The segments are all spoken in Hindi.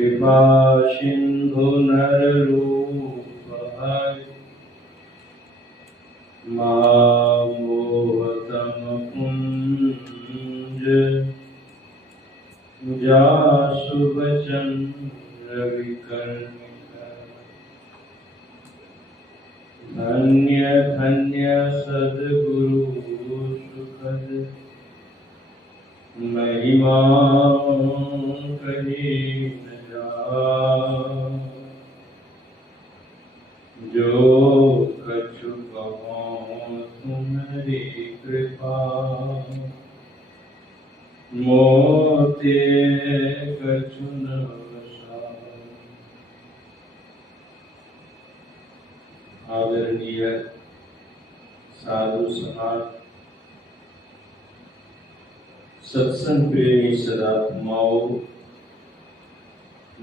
कृपा सिंधु नररूप मामोहतम कुंज जासु बचन रविकर्णिका धन्य धन्य सद्गुरु सुखद महिमा कही न जाए जो कछु कहो तुम्हारी कृपा मोते कछु न बसाए। आदरणीय साधु समाज, सत्संग प्रेमी सदात्माओं,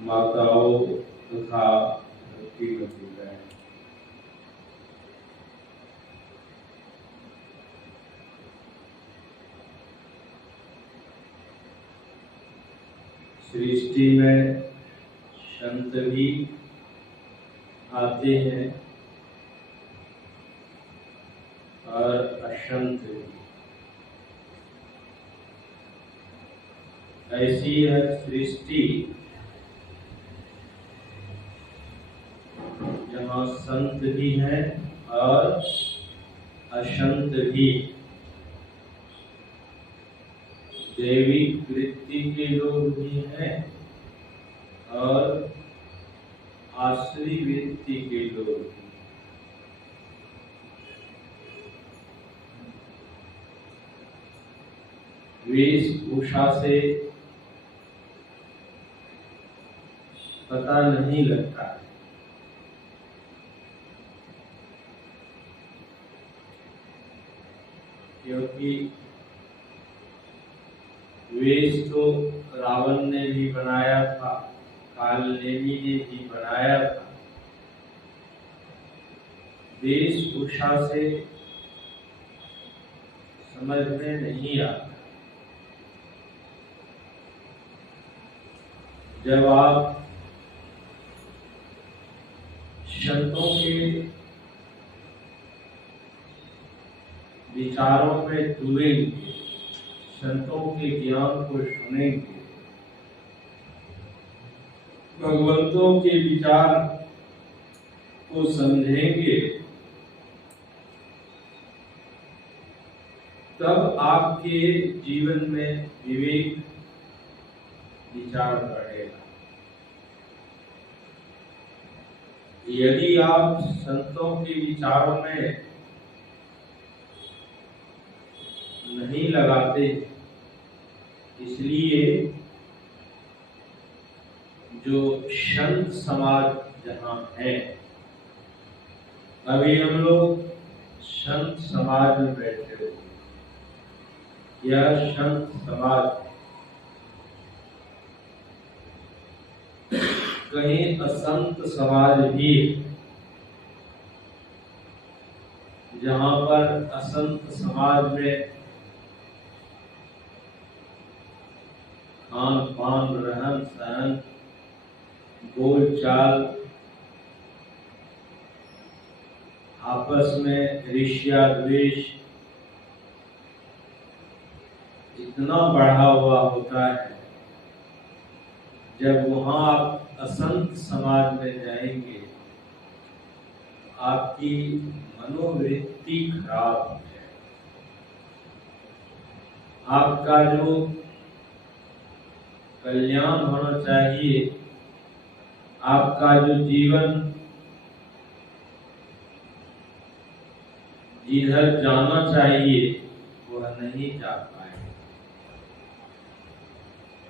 माताओं तथा भक्ति बंधुगण, सृष्टि में संत भी आते हैं और असंत भी। ऐसी है सृष्टि जहाँ संत भी हैं और असंत भी, दैविक वृत्ति के लोग भी हैं और आसुरी वृत्ति के लोग भी। वेशभूषा से पता नहीं लगता है, क्योंकि वेश तो रावण ने भी बनाया था, काल नेमी ने भी बनाया था। वेशभूषा से समझ में नहीं आता। जब आप संतों के विचारों में डूबेंगे, संतों के ज्ञान को सुनेंगे, भगवंतों के विचार को समझेंगे, तब आपके जीवन में विवेक विचार बढ़ेगा। यदि आप संतों के विचारों में नहीं लगाते, इसलिए जो संत समाज जहाँ है, अभी हम लोग संत समाज में बैठे हो, यह संत समाज कहीं असंत समाज भी, जहाँ पर असंत समाज में खान पान, रहन सहन, बोल चाल, आपस में ईर्ष्या द्वेष इतना बढ़ा हुआ होता है। जब वहाँ आप असंत समाज में जाएंगे, आपकी मनोवृत्ति खराब हो जाएगी। आपका जो कल्याण होना चाहिए, आपका जो जीवन जिधर जाना चाहिए वह नहीं जा पाए।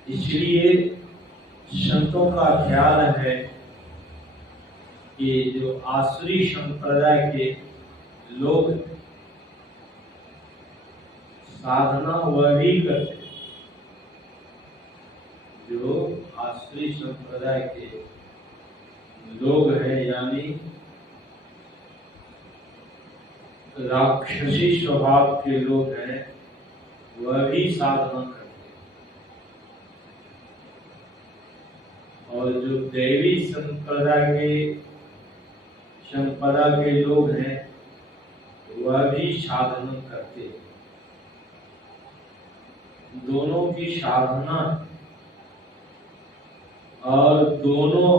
इसलिए संतों का ख्याल है कि जो आसुरी संप्रदाय के लोग साधना वह भी करते, जो आसुरी संप्रदाय के लोग हैं, यानी राक्षसी स्वभाव के लोग हैं, वह भी साधना करते। और जो दैवी संपदा के लोग हैं वह भी साधना करते हैं। दोनों की साधना और दोनों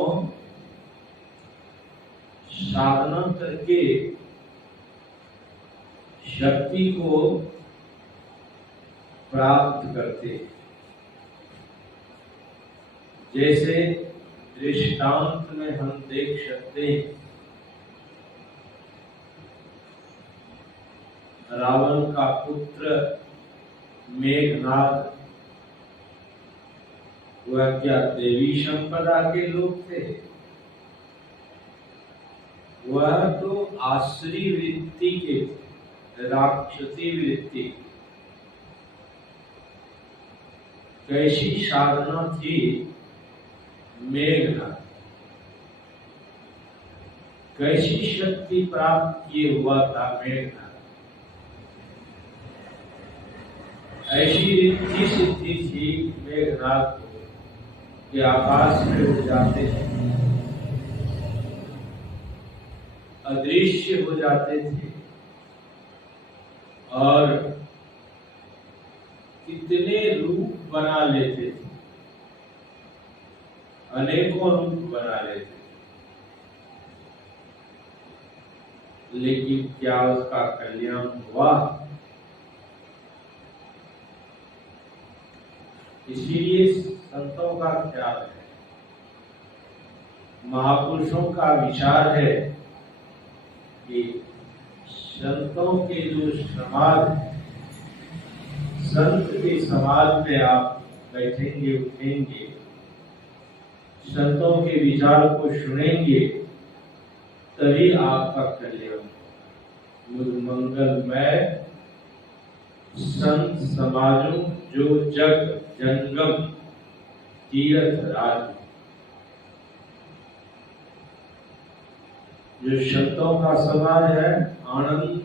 साधना करके शक्ति को प्राप्त करते। जैसे दृष्टांत में हम देख सकते हैं, रावण का पुत्र मेघनाद, वह क्या देवी संपदा के लोग थे? वह तो आसुरी वृत्ति के, राक्षसी वृत्ति। कैसी साधना थी मेघनाद, कैसी शक्ति प्राप्त किए हुआ था मेघनाद। ऐसी रिद्धि सिद्धि थी मेघनाद को कि आकाश में उड़ जाते थे, अदृश्य हो जाते थे और कितने रूप बना लेते थे, अनेकों रूप बना लेते थे। लेकिन क्या उसका कल्याण हुआ? इसीलिए संतों का ख्याल है, महापुरुषों का विचार है कि संतों के जो समाज, संत के समाज में आप बैठेंगे, उठेंगे, संतों के विचार को सुनेंगे, तभी आपका कल्याण। मंगलमय संत समाजों जो जग जंगम तीर्थ राज, जो संतों का समाज है, आनंद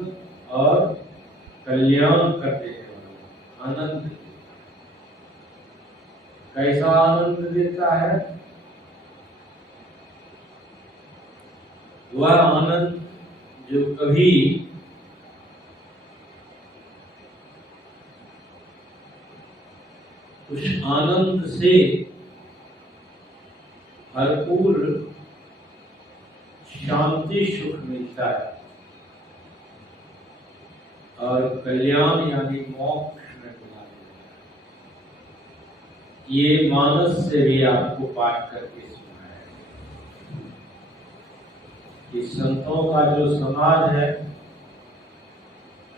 और कल्याण करते हैं। आनंद कैसा आनंद देता है? वह आनंद जो कभी उस आनंद से भरपूर शांति सुख मिलता है और कल्याण यानी मोक्ष में मिला देता है। ये मानस से भी आपको पाठ करके सुनाया है कि संतों का जो समाज है,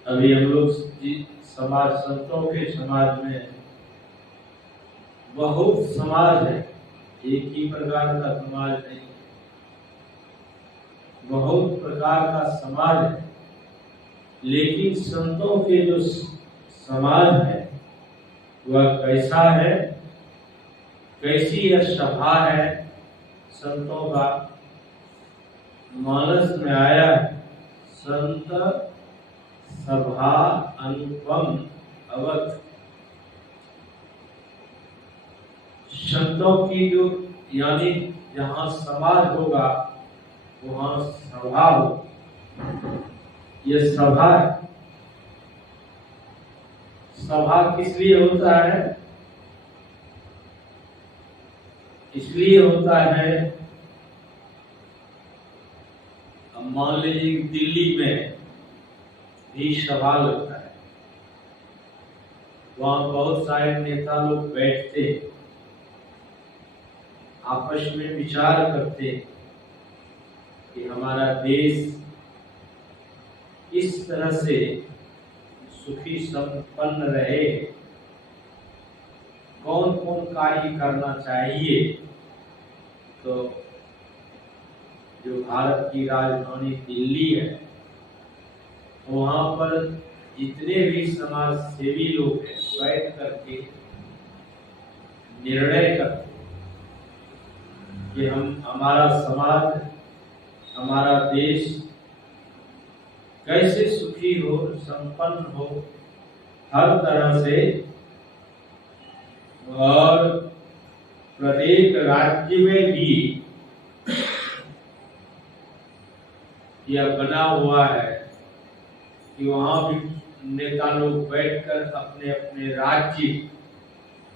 अभी हम लोग समाज, संतों के समाज में बहुत समाज है, एक ही प्रकार का समाज नहीं, बहुत प्रकार का समाज है। लेकिन संतों के जो समाज है वह कैसा है, कैसी यह सभा है? संतों का मानस में आया है, संत सभा अनुपम अवध। संतों की जो यानी जहाँ समाज होगा वहाँ सभा हो। यह सभा है। सभा किस लिए होता है? इसलिए होता है, अब मान लीजिए दिल्ली में भी सभा लगता है, वहाँ बहुत सारे नेता लोग बैठते, आपस में विचार करते कि हमारा देश किस तरह से सुखी संपन्न रहे, कौन कौन कार्य करना चाहिए। तो जो भारत की राजधानी दिल्ली है, वहाँ पर जितने भी समाज सेवी लोग हैं बैठ करके निर्णय करते कि हम, हमारा समाज, हमारा देश कैसे सुखी हो, संपन्न हो हर तरह से, और प्रत्येक राज्य में भी यह बना हुआ है कि वहां भी नेता लोग बैठकर अपने अपने राज्य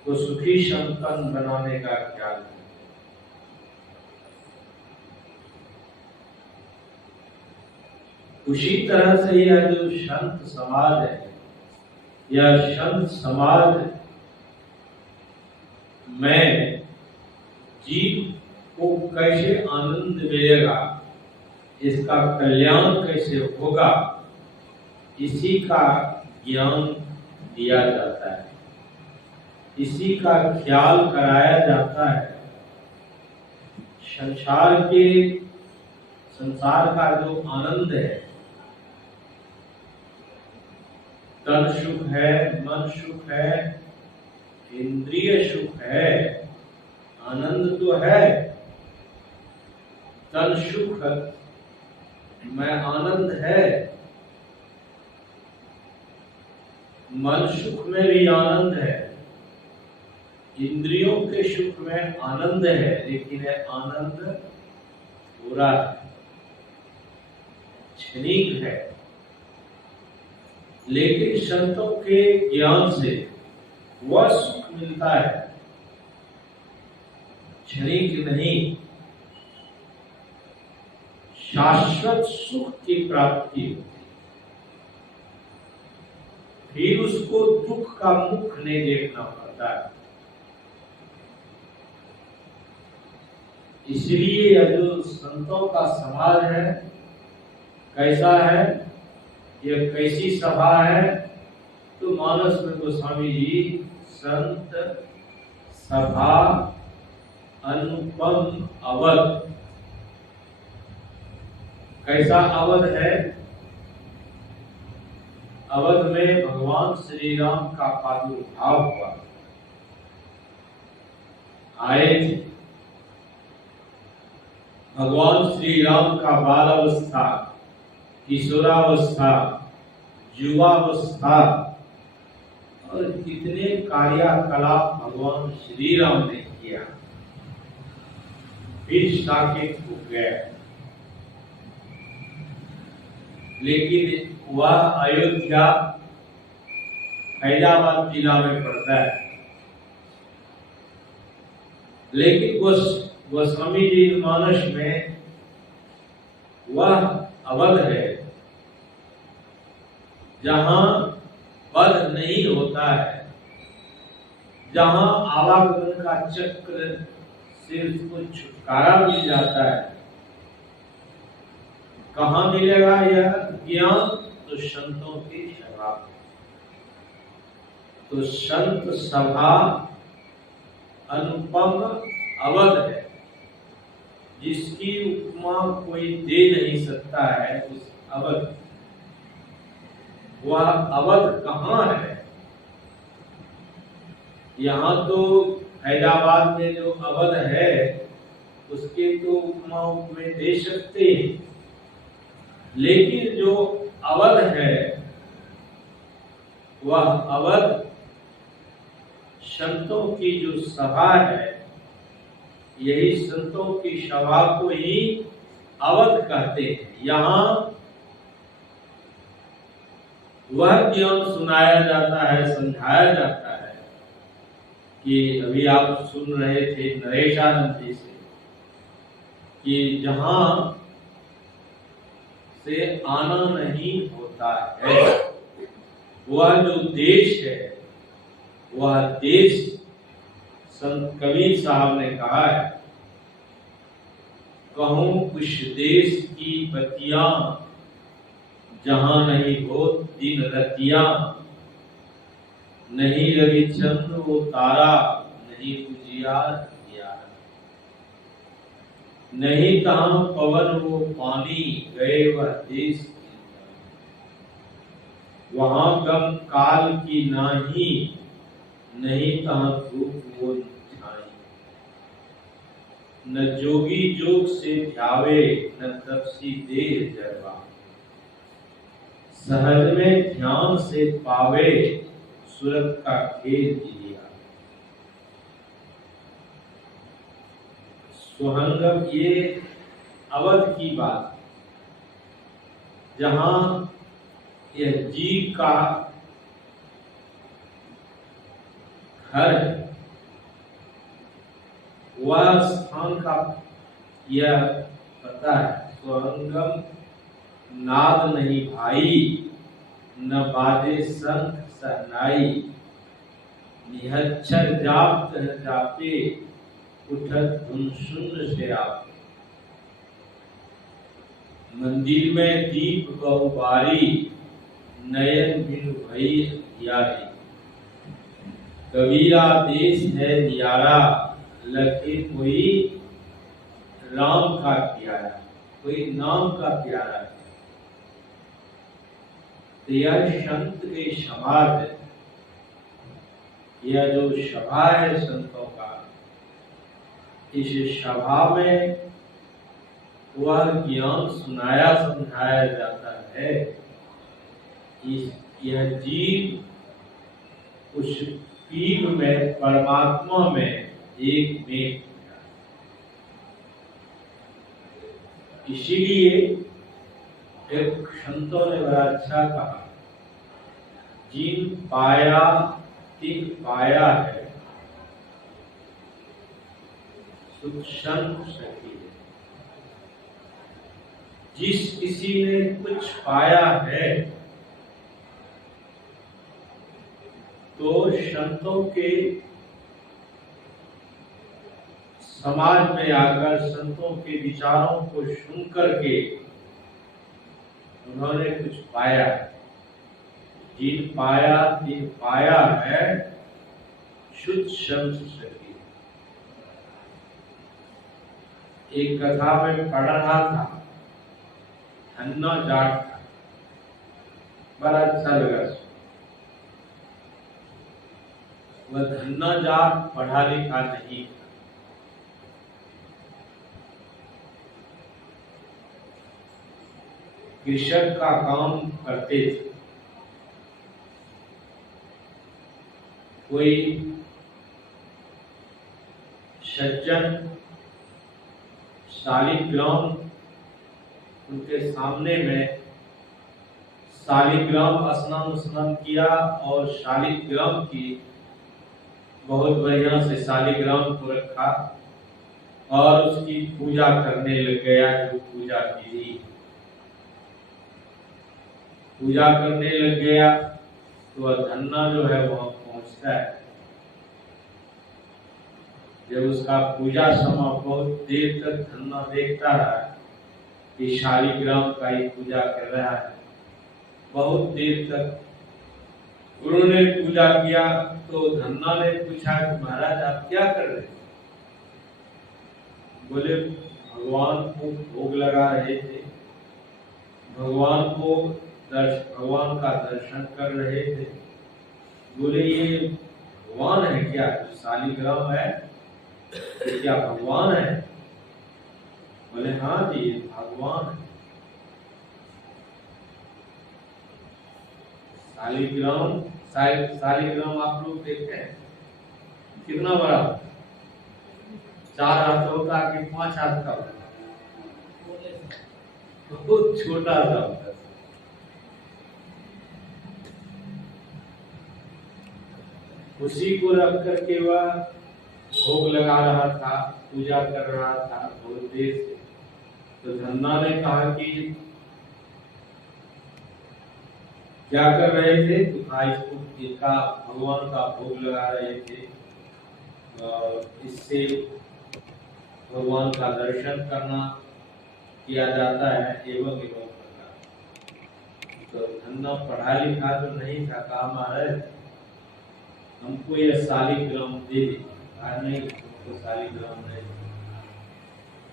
को सुखी संपन्न बनाने का ख्याल करें। उसी तरह से यह जो संत समाज है, यह संत समाज में जीव को कैसे आनंद मिलेगा, इसका कल्याण कैसे होगा, इसी का ज्ञान दिया जाता है, इसी का ख्याल कराया जाता है। संसार का जो आनंद है, तन सुख है, मन सुख है, इंद्रिय सुख है, आनंद तो है। तन सुख में आनंद है, मन सुख में भी आनंद है, इंद्रियों के सुख में आनंद है, लेकिन यह आनंद पूरा है, क्षणिक है। लेकिन संतों के ज्ञान से वह सुख मिलता है, क्षणिक नहीं, शाश्वत सुख की प्राप्ति होती। फिर उसको दुख का मुख नहीं देखना पड़ता है। इसलिए यह जो संतों का समाज है, कैसा है, यह कैसी सभा है, तो मानस में गोस्वामी जी संत सभा अनुपम अवध, कैसा अवध है? अवध में भगवान श्री राम का प्रादुर्भाव हुआ, आए थे। भगवान श्री राम का बालावस्था, किशोरावस्था, युवावस्था और कितने कार्यकलाप भगवान श्री राम ने किया, फिर साकेत हो गए। लेकिन वह अयोध्या फैजाबाद जिला में पड़ता है। लेकिन गोस्वामी जी मानस में वह अवध है जहां वध नहीं होता है, जहां आवागमन का चक्र से उसको छुटकारा मिल जाता है। कहाँ मिलेगा यह ज्ञान? तो संतों की सभा। तो संत सभा अनुपम अवध है, जिसकी उपमा कोई दे नहीं सकता है। उस अवध, वह अवध कहाँ है? यहाँ तो हैदराबाद में जो अवध है उसके तो उपमा उपमेय दे सकते हैं, लेकिन जो अवध है वह अवध संतों की जो सभा है, यही संतों की सभा को ही अवध कहते हैं। यहाँ वह ज्ञान सुनाया जाता है, समझाया जाता है कि अभी आप सुन रहे थे नरेशानंद जी से कि जहां से आना नहीं होता है, वह जो देश है, वह देश संत कबीर साहब ने कहा है, कहूं कुछ देश की बतियां, जहां नहीं हो दिन रतियां, नहीं रवि चंद्र वो तारा, नहीं उजियार दिया, नहीं तहां पवन वो पानी, गए वह देश वहां गम काल की नाही, नहीं तहां धूप वो छाई, न जोगी जोग से ध्यावे, न तपसी देह जरवा, सहज में ध्यान से पावे, सुरत का खेल जिया। सुहंगम ये अवध की बात, जहां यह जीव का घर है, वह स्थान का यह पता है। सुहंगम नाद नहीं भाई, न बाजे शंख सहनाई, निहच्छर जाप जापे, उठत धुन शून्य से आप। मंदिर में दीप बहुबारी, नयन बिनु भई यारी, कबीरा देश है नियारा, लखे कोई राम का प्यारा, कोई नाम का प्यारा है। तो यह संत के समाज है, यह जो सभा है संतों का, इस सभा में वह ज्ञान सुनाया समझाया जाता है। यह जीव उस पीर में, परमात्मा में एक में, इसीलिए एक संतों ने बड़ा अच्छा कहा, जिन पाया तिन पाया है, सुख संत सखी है। जिस किसी ने कुछ पाया है, तो संतों के समाज में आकर संतों के विचारों को सुन करके उन्होंने कुछ पाया। जिन पाया तिन पाया है, शुद्ध संत सखी। एक कथा में पढ़ रहा था, धन्ना जाट था, बड़ा अच्छा लगा। वह धन्ना जाट पढ़ा लिखा नहीं था, कृषक का काम करते थे। कोई सज्जन शालिग्राम उनके सामने में शालिग्राम स्नान किया और शालिग्राम की बहुत बढ़िया से शालिग्राम को रखा और उसकी पूजा करने लग गया। जो पूजा की, पूजा करने लग गया तो वह धन्ना जो है वहां पहुंचता है। जब उसका पूजा समय बहुत देर तक धन्ना देखता रहा कि शालिग्राम का ही पूजा कर रहा है, बहुत देर तक उन्होंने पूजा किया। तो धन्ना ने पूछा कि महाराज आप क्या कर रहे हैं? बोले भगवान को भोग लगा रहे थे, भगवान का दर्शन कर रहे थे। बोले ये भगवान है क्या? जो शालिग्राम है ये क्या भगवान है? बोले हाँ जी ये भगवान है। शालिग्राम आप लोग देखते हैं कितना बड़ा, 4 हाथों का कि 5 हाथ का, बहुत छोटा सा होता है। उसी को रख करके वह भोग लगा रहा था, पूजा कर रहा था बहुत देर से। तो धन्ना ने कहा कि क्या कर रहे थे? तो इसको इसका भगवान का भोग लगा रहे थे और इससे भगवान का दर्शन करना किया जाता है एवं प्रकार। तो धन्ना पढ़ा लिखा तो नहीं था, कहा महाराज हमको यह शालिग्राम दे दीजिए। नहीं हमको शालिग्राम नहीं।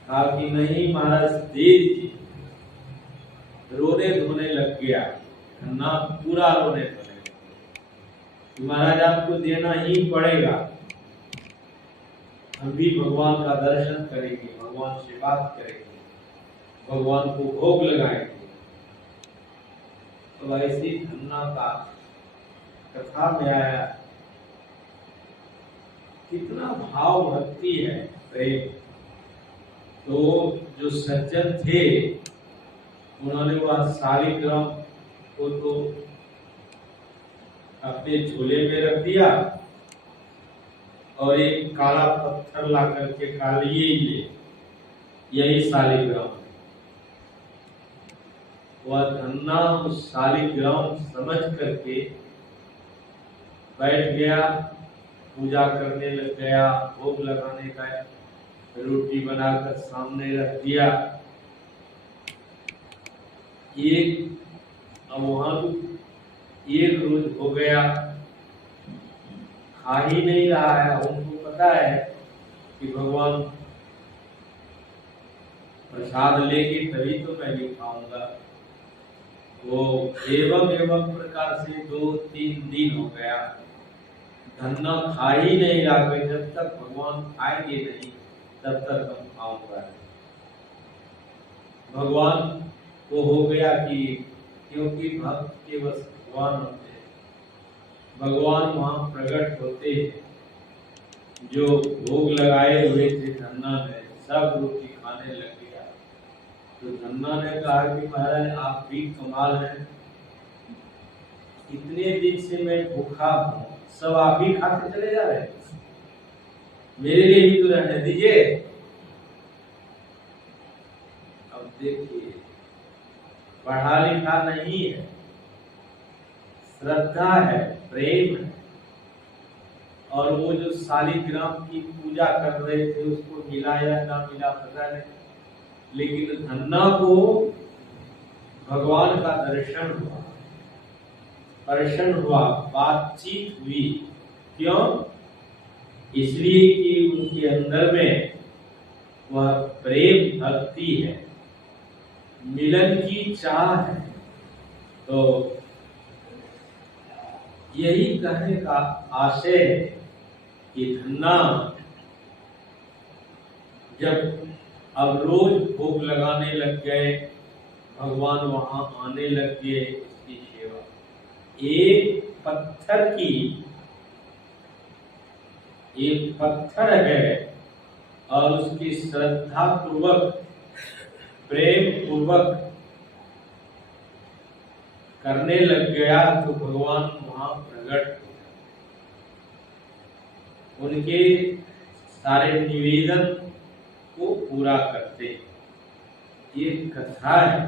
कहा कि नहीं महाराज दे दीजिए। रोने धोने लग गया धन्ना, पूरा रोने धोने लग गया। महाराज आपको देना ही पड़ेगा, हम भी भगवान का दर्शन करेंगे, भगवान से बात करेंगे, भगवान को भोग लगाएंगे। तो ऐसी धन्ना का कथा में आया, कितना भाव भक्ति है, प्रेम। तो जो सज्जन थे उन्होंने वह शालिग्राम को तो अपने झोले में रख दिया और एक काला पत्थर ला करके कहा ये यही शालिग्राम। वह धन्ना उस शालिग्राम समझ करके बैठ गया, पूजा करने लग गया, भोग लगाने का रोटी बनाकर सामने रख दिया। अब वहां एक रोज हो गया, खा ही नहीं रहा है। उनको पता है कि भगवान प्रसाद लेके तभी तो मैं भी खाऊंगा। वो एवं प्रकार से 2-3 दिन हो गया, धन्ना खा ही नहीं रहा। जब तक भगवान खाएंगे नहीं तब तक हम खाऊंगा। भगवान को हो गया कि क्योंकि भक्त के बस भगवान होते हैं, भगवान वहां प्रकट होते हैं। जो भोग लगाए हुए थे धन्ना ने सब रोटी खाने लग गया। तो धन्ना ने कहा कि महाराज आप भी कमाल हैं, इतने दिन से मैं भूखा हूँ, सब आप ही खाते चले जा रहे हैं, मेरे लिए भी तो रहने दीजिए। अब देखिए पढ़ा लिखा नहीं है, श्रद्धा है, प्रेम है। और वो जो शालिग्राम की पूजा कर रहे थे उसको मिला या ना मिला पता नहीं, लेकिन धन्ना को भगवान का दर्शन हुआ, दर्शन हुआ, बातचीत हुई। क्यों? इसलिए कि उनके अंदर में वह प्रेम भक्ति है, मिलन की चाह है। तो यही कहने का आशय है कि धन्ना जब अब रोज भोग लगाने लग गए, भगवान वहां आने लग गए, इसकी सेवा। एक पत्थर है और उसकी श्रद्धा पूर्वक प्रेम पूर्वक करने लग गया तो भगवान वहां प्रकट हो, उनके सारे निवेदन को पूरा करते। ये कथा है,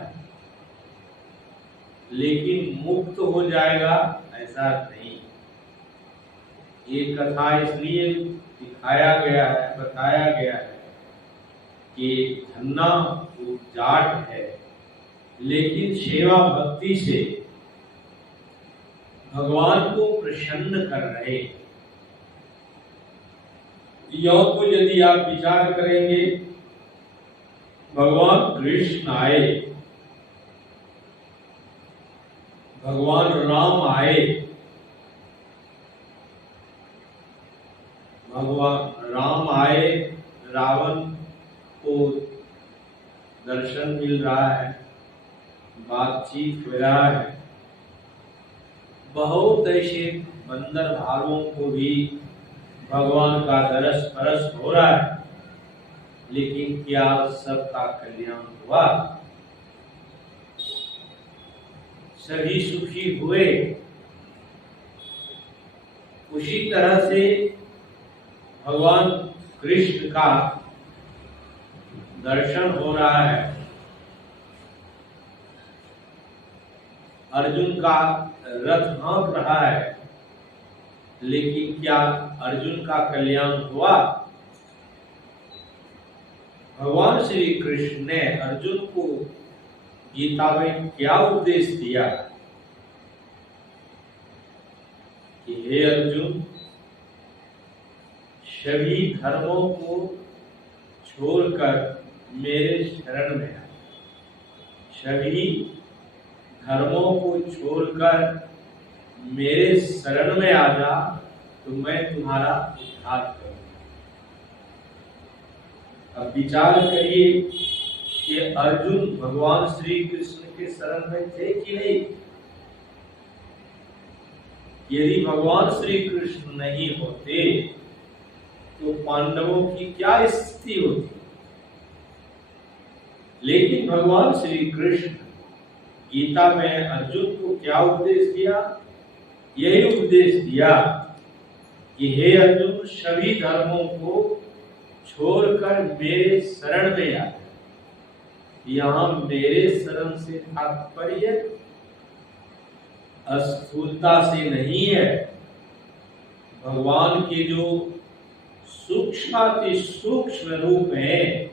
लेकिन मुक्त हो जाएगा ऐसा नहीं। ये कथा इसलिए दिखाया गया है, बताया गया है कि धन्ना वो जाट है, लेकिन सेवा भक्ति से भगवान को प्रसन्न कर रहे। यो को यदि आप विचार करेंगे, भगवान कृष्ण आए, भगवान राम आए, भगवान राम आए, रावण को दर्शन मिल रहा है, बातचीत हो रहा है। बहुत ऐसे बंदर भालुओं को भी भगवान का दरस परस हो रहा है, लेकिन क्या सबका कल्याण हुआ? सभी सुखी हुए? उसी तरह से भगवान कृष्ण का दर्शन हो रहा है, अर्जुन का रथ हाँक रहा है, लेकिन क्या अर्जुन का कल्याण हुआ? भगवान श्री कृष्ण ने अर्जुन को गीता में क्या उपदेश दिया कि हे अर्जुन, सभी धर्मों को छोड़कर मेरे शरण में आ। सभी धर्मों को छोड़कर मेरे शरण में आ जा, तो मैं तुम्हारा उद्धार करूंगा। अब विचार करिए कि अर्जुन भगवान श्री कृष्ण के शरण में थे कि नहीं? यदि भगवान श्री कृष्ण नहीं होते तो पांडवों की क्या स्थिति होती? लेकिन भगवान श्री कृष्ण गीता में अर्जुन को क्या उपदेश दिया? यही उपदेश दिया कि हे अर्जुन, सभी धर्मों को छोड़कर मेरे शरण में आ। यहाँ मेरे शरण से तात्पर्य स्थूलता से नहीं है। भगवान के जो सूक्ष्माति सूक्ष्म रूप है,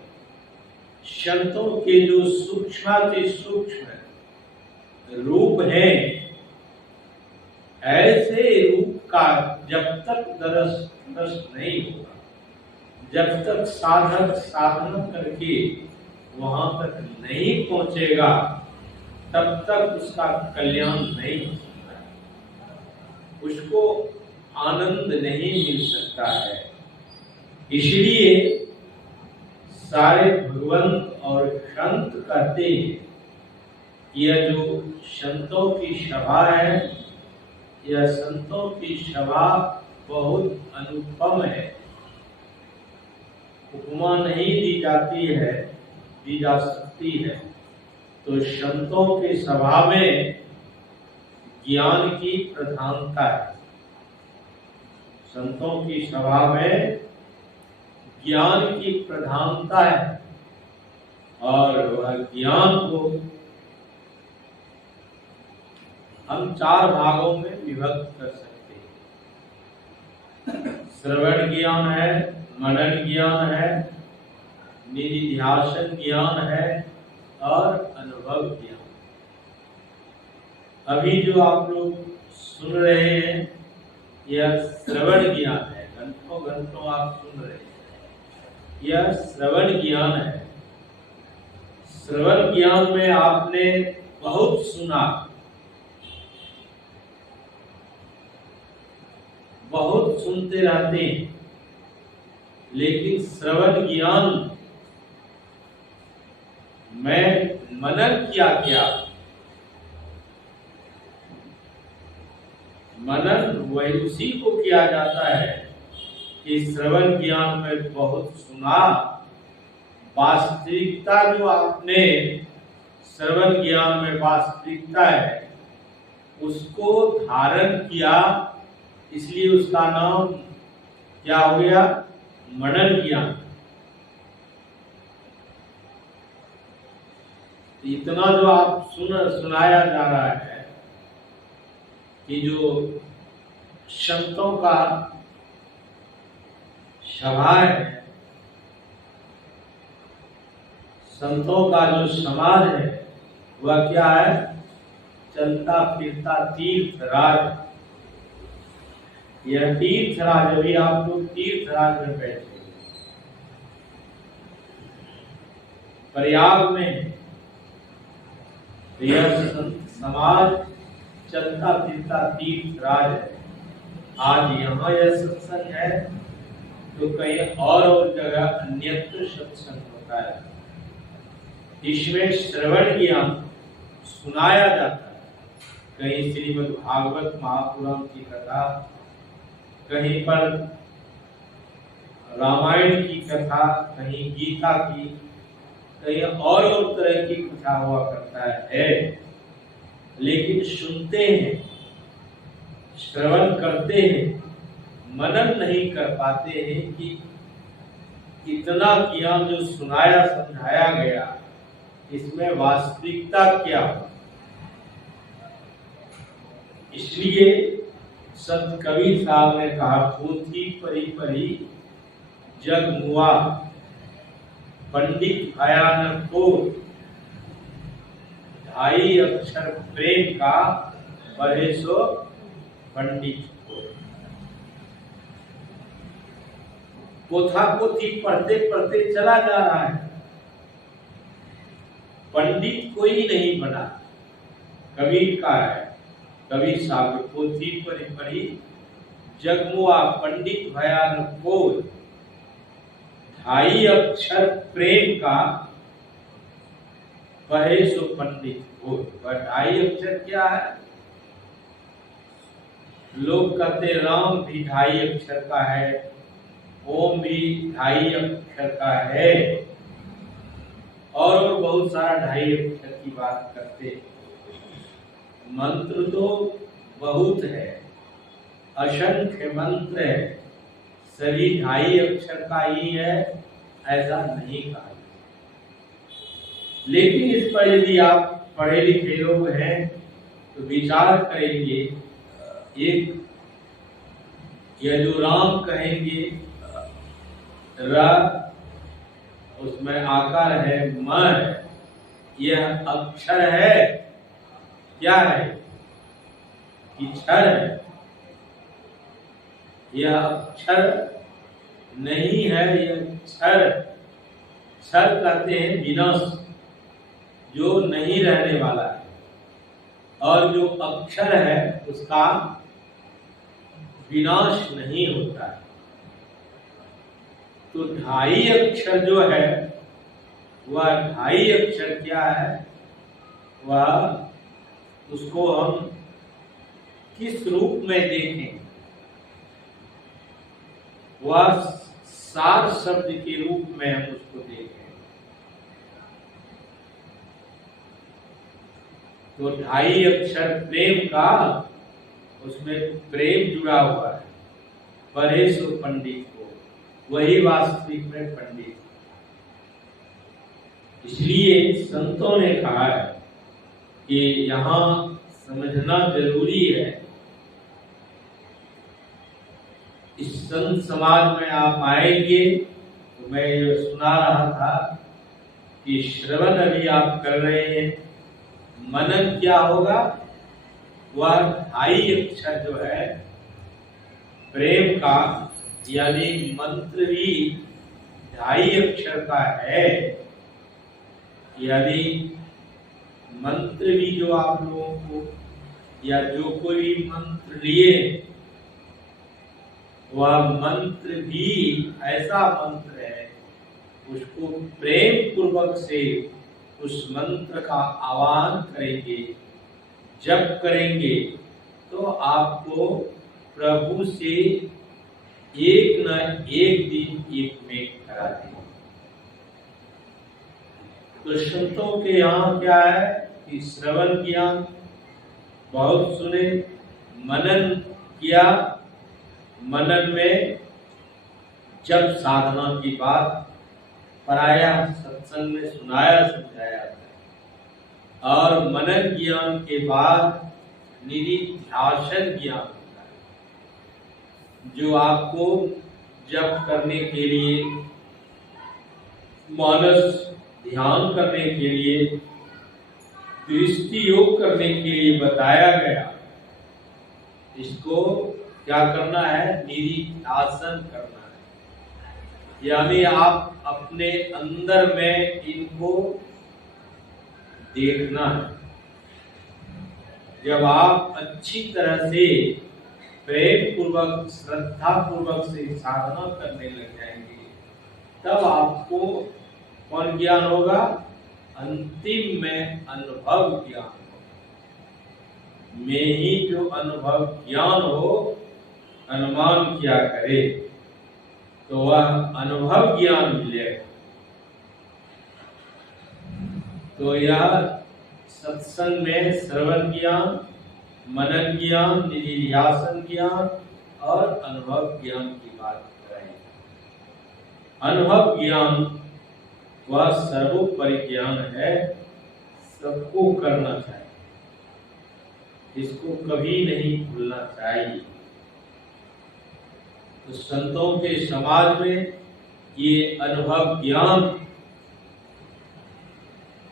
संतों के जो सूक्ष्माति सूक्ष्म रूप है, ऐसे रूप का जब तक दर्शन नहीं होगा, जब तक साधक साधना करके वहां तक नहीं पहुंचेगा, तब तक उसका कल्याण नहीं हो सकता है, उसको आनंद नहीं मिल सकता है। इसलिए सारे भगवंत और संत कहते हैं, यह जो संतों की सभा है, यह संतों की सभा बहुत अनुपम है। उपमा नहीं दी जाती है, दी जा सकती है। तो संतों के सभा में ज्ञान की प्रधानता है। संतों की सभा में ज्ञान की प्रधानता है, और वह ज्ञान को हम 4 भागों में विभक्त कर सकते हैं। श्रवण ज्ञान है, मनन ज्ञान है, निधिध्यासन ज्ञान है और अनुभव ज्ञान। अभी जो आप लोग सुन रहे हैं, यह श्रवण ज्ञान है। घंटों घंटों आप सुन रहे हैं, यह श्रवण ज्ञान है। श्रवण ज्ञान में आपने बहुत सुना, बहुत सुनते रहते हैं, लेकिन श्रवण ज्ञान में मनन किया क्या? मनन वही उसी को किया जाता है कि श्रवण ज्ञान में बहुत सुना, वास्तविकता जो आपने श्रवण ज्ञान में वास्तविकता है उसको धारण किया, इसलिए उसका नाम क्या हो गया? मनन ज्ञान। इतना जो आप सुनाया जा रहा है कि जो संतों का सभा है, संतों का जो समाज है, वह क्या है? चलता फिरता तीर्थ राज। यह तीर्थ राज, अभी आप लोग तीर्थ राज में बैठे प्रयाग में, यह समाज चलता फिरता तीर्थ राज है। आज यहाँ यह सत्संग है तो कहीं और जगह अन्यत्र सत्संग होता है। इसमें श्रवण ज्ञान सुनाया जाता है। कहीं श्रीमद् भागवत महापुराण की कथा, कहीं पर रामायण की कथा, कहीं गीता की, कहीं और तरह की कथा हुआ करता है। लेकिन सुनते हैं, श्रवण करते हैं, मनन नहीं कर पाते हैं कि इतना ज्ञान जो सुनाया समझाया गया, इसमें वास्तविकता क्या हो। इसलिए संत कबीर साहब ने कहा, पोथी परी परी जग मुआ, पंडित भयानक को, ढाई अक्षर प्रेम का पढ़े सो पंडित को। पोथा पोथी पढ़ते पढ़ते चला जा रहा है, पंडित कोई नहीं बना। कबीर का है, कबीर साहब, पोथी परी परी जगमुआ, पंडित भयानक को, ढाई अक्षर प्रेम का पढ़े सो पंडित हो। ढाई अक्षर क्या है? लोग कहते राम भी ढाई अक्षर का है, ओम भी ढाई अक्षर का है, और बहुत सारा 2.5 अक्षर की बात करते। मंत्र तो बहुत है, असंख्य मंत्र है, सभी 2.5 अक्षर का ही है ऐसा नहीं कहा। लेकिन इस पर यदि आप पढ़े लिखे लोग हैं तो विचार करेंगे, एक यजुराम कहेंगे, र उसमें आकार है, म है, यह अक्षर है, क्या है कि क्षर है, यह अक्षर नहीं है, यह क्षर। क्षर कहते हैं विनाश, जो नहीं रहने वाला है, और जो अक्षर है उसका विनाश नहीं होता है। तो 2.5 अक्षर जो है वह 2.5 अक्षर क्या है, वह उसको हम किस रूप में देखें, वह सार शब्द के रूप में हम उसको देखें। तो 2.5 अक्षर प्रेम का, उसमें प्रेम जुड़ा हुआ है, पढ़े सो पंडित को, वही वास्तविक में पंडित। इसलिए संतों ने कहा है कि यहाँ समझना जरूरी है। इस संत समाज में आप आएंगे तो मैं ये सुना रहा था कि श्रवण अभी आप कर रहे हैं, मनन क्या होगा, वह 2.5 अक्षर जो है प्रेम का, यानी मंत्र भी 2.5 अक्षर का है। यानी मंत्र भी जो आप लोगों को, या जो कोई मंत्र लिए, वह मंत्र भी ऐसा मंत्र है, उसको प्रेम पूर्वक से उस मंत्र का आह्वान करेंगे, जप करेंगे, तो आपको प्रभु से एक न एक दिन एक में करा देंगे। तो संतों के यहाँ क्या है कि श्रवण किया, बहुत सुने, मनन किया, मनन में जब साधना की बात पढ़ाया, सत्संग में सुनाया, समझाया, और मनन ज्ञान के बाद निधिध्यासन ज्ञान होता है, जो आपको जप करने के लिए, मानस ध्यान करने के लिए, दृष्टि योग करने के लिए बताया गया। इसको क्या करना है, निधिध्यासन करना है, यानी आप अपने अंदर में इनको देखना है। जब आप अच्छी तरह से प्रेम पूर्वक, श्रद्धा पूर्वक से साधना करने लग जाएंगे, तब आपको कौन ज्ञान होगा, अंतिम में अनुभव ज्ञान होगा। में ही जो अनुभव ज्ञान हो, अनुमान क्या करे, तो वह अनुभव ज्ञान मिलेगा। तो यह सत्संग में श्रवण ज्ञान, मनन ज्ञान, निधिध्यासन ज्ञान और अनुभव ज्ञान की बात करें। अनुभव ज्ञान वह सर्वोपरि ज्ञान है, सबको करना चाहिए, इसको कभी नहीं भूलना चाहिए। तो संतों के समाज में ये अनुभव ज्ञान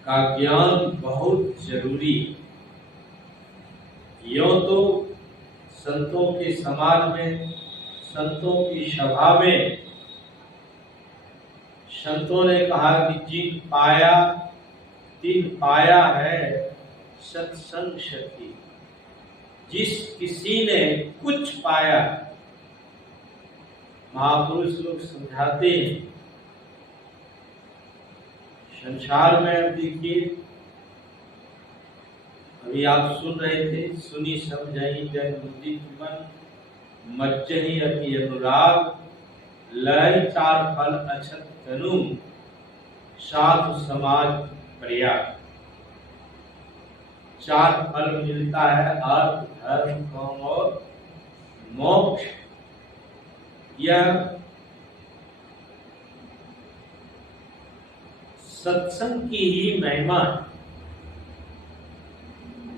का ज्ञान बहुत जरूरी है। यूं तो संतों के समाज में, संतों की सभा में संतों ने कहा कि जिन पाया तिन पाया है सत्संग शक्ति। जिस किसी ने कुछ पाया, महापुरुष लोग समझाते हैं, संसार में अब देखिए, अभी आप सुन रहे थे, सुनी समझाई जन बुद्धि मन, मज्जहि अति अनुराग, लय 4 फल अछत तनु। साधु समाज पर्याप्त। 4 फल मिलता है, अर्थ, धर्म, काम और मोक्ष। यह सत्संग की ही महिमा है।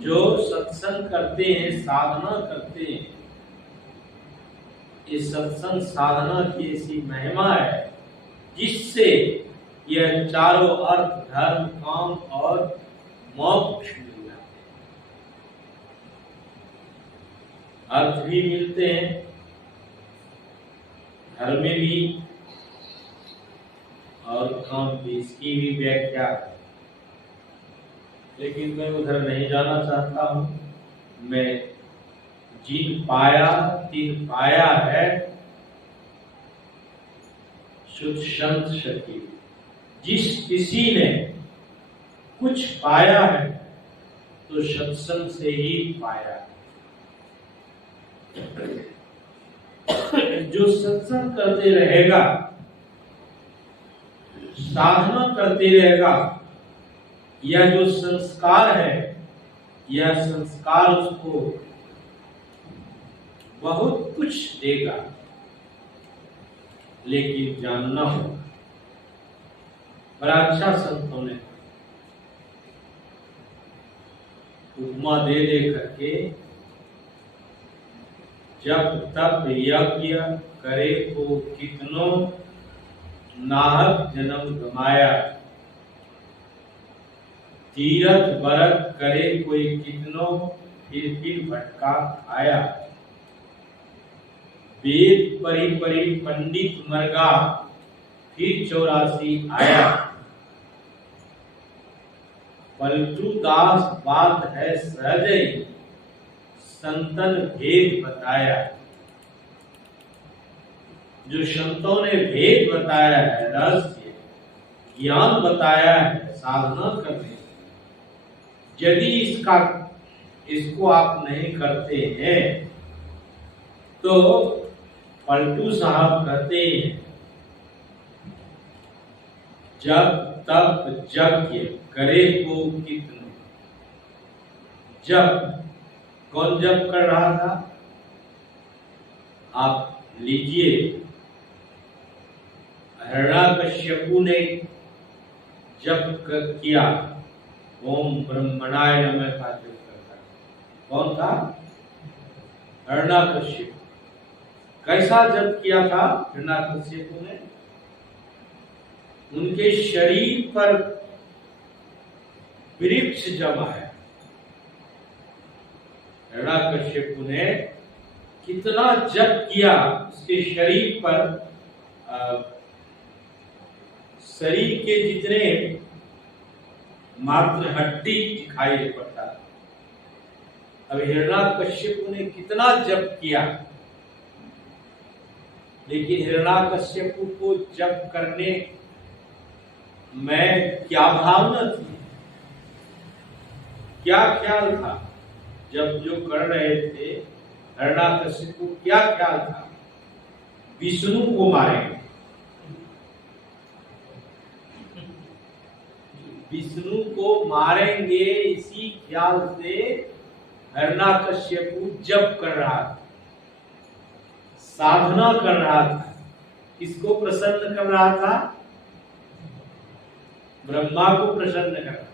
जो सत्संग करते हैं, साधना करते हैं, ये सत्संग साधना की ऐसी महिमा है जिससे यह चारों अर्थ, धर्म, काम और मोक्ष मिल जाते हैं। अर्थ भी मिलते हैं, धर्म में भी और काम भी। इसकी भी व्याख्या है, लेकिन मैं उधर नहीं जाना चाहता हूं। मैं जिन पाया तिन पाया है शुद्ध संत सखी। जिस किसी ने कुछ पाया है तो सत्संग से ही पाया। जो सत्संग करते रहेगा, साधना करते रहेगा, यह जो संस्कार है, यह संस्कार उसको बहुत कुछ देगा, लेकिन जानना होगा। बड़ा अच्छा संतों ने उपमा दे दे करके, जब तप यज्ञ करे को कितनों नाहक जन्म गमाया, तीरथ बरत करे कोई कितनों फिर भटका आया। वेद पढ़ी पढ़ी पंडित मरगा, फिर 84 आया। पलटू दास बात है सहज, संतन भेद बताया। जो संतों ने भेद बताया है, रहस्य ज्ञान बताया है साधना करने, यदि इसको आप नहीं करते हैं तो पलटू साहब कहते हैं, जब तप यज्ञ करे को कितनो। जब कौन जब कर रहा था? आप लीजिए, हिरण्याकश्यपु ने जब किया, ओम ब्रह्मणाय नमः का जप करता। कौन था? हिरण्याकश्यपु। कैसा जप किया था हिरण्याकश्यपु ने? उनके शरीर पर वृक्ष जमाया। हिरण्याकश्यपु ने कितना जप किया, उसके शरीर पर शरीर के जितने मात्र हड्डी दिखाई पड़ता। अब हिरण्याकश्यपु ने कितना जप किया, लेकिन हिरण्याकश्यपु को जप करने में क्या भावना थी, क्या ख्याल था? जब जो कर रहे थे हिरण्याकश्यपु, क्या ख्याल था? विष्णु को मारेंगे, विष्णु को मारेंगे, इसी ख्याल से हिरण्याकश्यपु जप कर रहा था, साधना कर रहा था। किसको प्रसन्न कर रहा था? ब्रह्मा को प्रसन्न कर रहा था।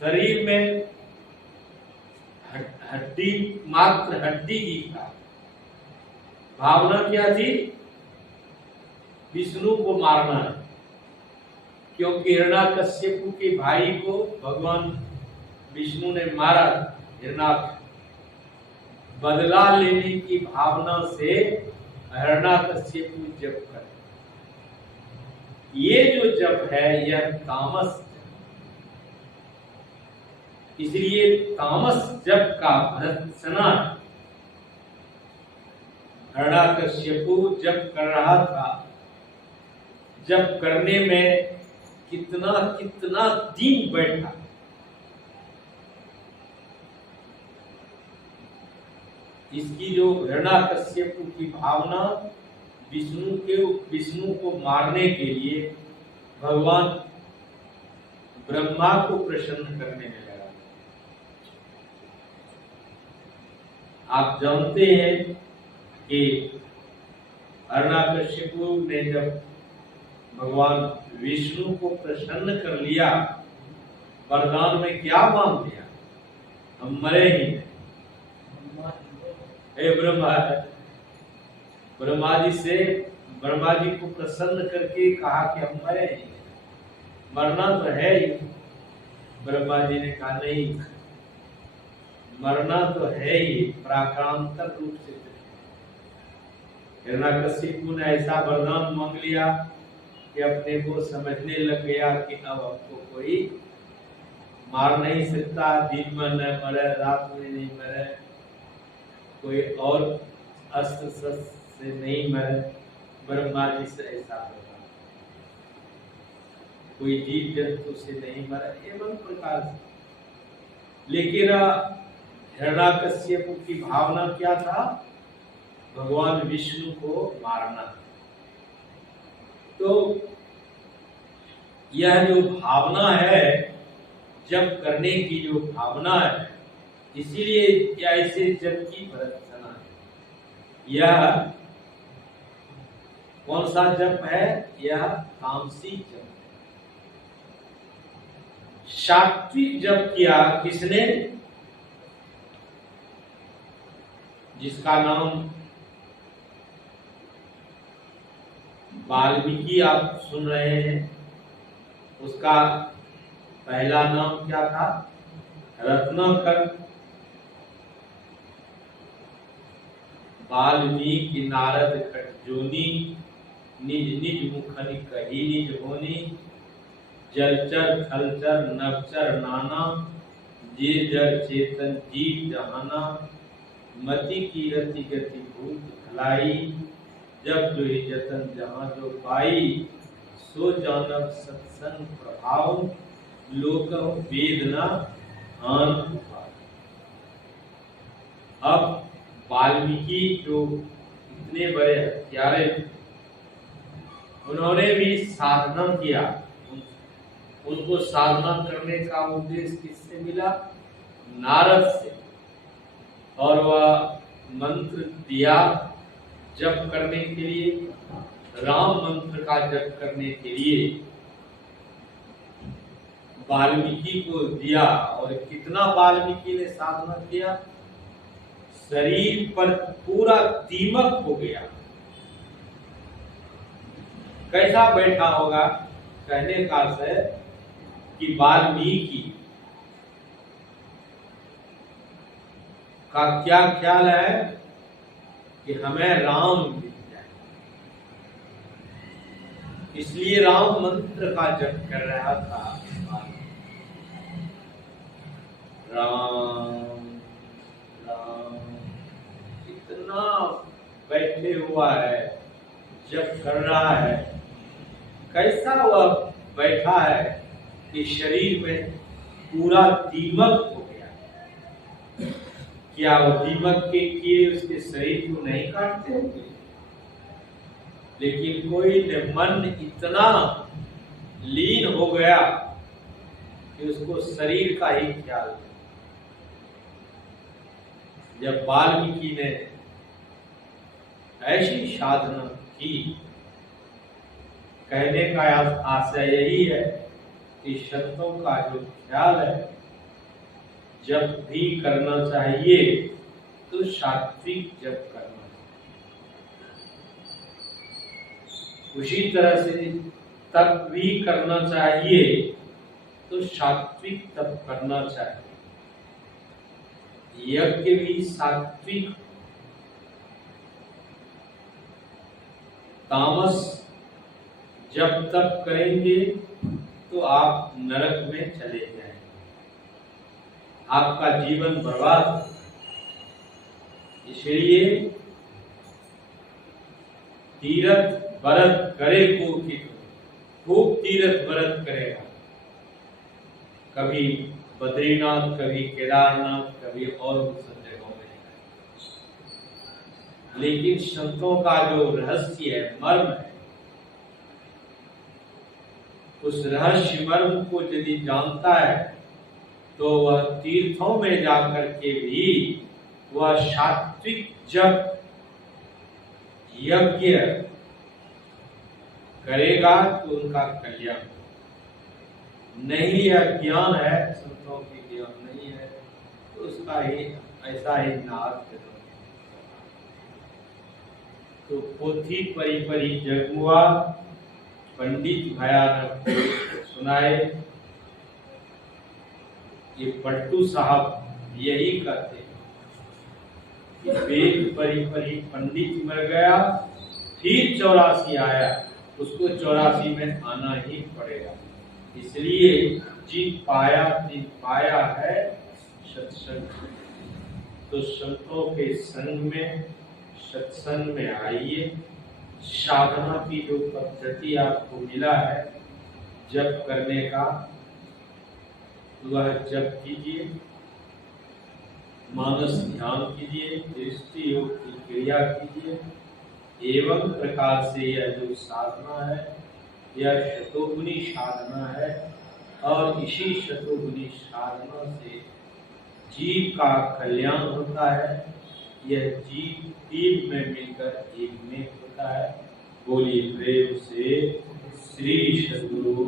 शरीर में हड्डी, मात्र हड्डी ही था। भावना क्या थी? विष्णु को मारना है, क्योंकि हिरण्याकश्यपु के भाई को भगवान विष्णु ने मारा। हिरण्याक्ष बदला लेने की भावना से हिरण्याकश्यपु जप कर। ये जो जप है यह तामस, इसलिए तामस जप का भर्त्सना हिरण्याकश्यपु जप कर रहा था। जप करने में कितना कितना दिन बैठा। इसकी जो हिरण्याकश्यपु की भावना विष्णु को मारने के लिए भगवान ब्रह्मा को प्रसन्न करने में लगा। आप जानते हैं कि हिरण्यकशिपु ने जब भगवान विष्णु को प्रसन्न कर लिया, वरदान में क्या मांग लिया? हम मरे ही नहीं। हे ब्रह्मा जी को प्रसन्न करके कहा कि हम मरे ही नहीं, मरना तो है ही। ब्रह्मा जी ने कहा नहीं, मरना तो है ही, प्राकांतर रूप से। हिरण्यकशिपु ने ऐसा वरदान मांग लिया कि अपने को समझने लग गया कि अब हमको कोई मार नहीं सकता, दिन में न मरे, रात में नहीं मरे, कोई और अस्त्र शस्त्र से नहीं मरे, ब्रह्मा जी से ऐसा होगा, कोई जीव जंतु से नहीं मरे, एवं प्रकार से। लेकिन हिरण्यकशिपु की भावना क्या था? भगवान विष्णु को मारना। तो यह जो भावना है, जप करने की जो भावना है, इसीलिए ऐसे जप की प्रार्थना है। यह कौन सा जप है? यह तामसी जप। सात्विक जप किया किसने? जिसका नाम वाल्मीकि आप सुन रहे हैं, उसका पहला नाम क्या था? रत्नाकर। वाल्मीकि नारद खटजोनी, निज निज मुखनि कही निज होनी, जलचर थलचर नवचर नाना, जे जर चेतन जीव जहाना, मति की रति गति भूत भलाई, जब जो ही जतन जहां जो पाई, सो जानब सत्संग प्रभाव, लोक वेदना आन उपाय। अब वाल्मीकि जो इतने बड़े हत्यारे, उन्होंने भी साधना किया। उनको साधना करने का उद्देश्य किससे मिला? नारद से। और वह मंत्र दिया जप करने के लिए, राम मंत्र का जप करने के लिए वाल्मीकि को दिया। और कितना वाल्मीकि ने साधना किया? शरीर पर पूरा दीमक हो गया। कैसा बैठा होगा? कहने का है कि वाल्मीकि का क्या ख्याल है कि हमें राम मिल जाए, इसलिए राम मंत्र का जप कर रहा था। राम राम इतना बैठे हुआ है, जप कर रहा है। कैसा वह बैठा है कि शरीर में पूरा दीमक हो गया। क्या वो दीमक के कीड़े उसके शरीर को नहीं काटते होंगे? लेकिन कोई ने मन इतना लीन हो गया कि उसको शरीर का ही ख्याल। जब वाल्मीकि ने ऐसी साधना की, कहने का आशय यही है कि संतों का जो ख्याल है, जब भी करना चाहिए तो सात्विक जप करना चाहिए। उसी तरह से तप भी करना चाहिए तो सात्विक तप करना चाहिए। यज्ञ भी सात्विक, तामस जब तप करेंगे तो आप नरक में चले जाएंगे, आपका जीवन बर्बाद हो। इसलिए तीर्थ व्रत करे खूब तीर्थ व्रत करेगा। कभी बद्रीनाथ, कभी केदारनाथ, कभी और सब जगहों में। लेकिन संतों का जो रहस्य है, मर्म है, उस रहस्य मर्म को यदि जानता है तो वह तीर्थों में जाकर के भी वह सात्विक जप यज्ञ करेगा तो उनका कल्याण। नहीं अज्ञान है, संतों की ज्ञान नहीं है, तो उसका ही ऐसा ही नाश करो। तो पोथी परी परी जगुआ, पंडित भयानक सुनाए। ये पट्टू साहब यही कहते हैं कि वेद परी परी पंडित मर गया, फिर 84 आया, उसको 84 में आना ही पड़ेगा। इसलिए जी पाया तीन पाया है सत्संग। तो संतों के संग में, सत्संग में आइए। साधना की जो पद्धति आपको मिला है जप करने का, वह जप कीजिए, मानस ध्यान कीजिए, दृष्टि योग की क्रिया कीजिए। एवं प्रकार से यह जो साधना है यह शतोगुनी साधना है, और इसी शतोगुनी साधना से जीव का कल्याण होता है। यह जीव तीन में मिलकर एक में होता है। बोलिए प्रेम से श्री सद्गुरु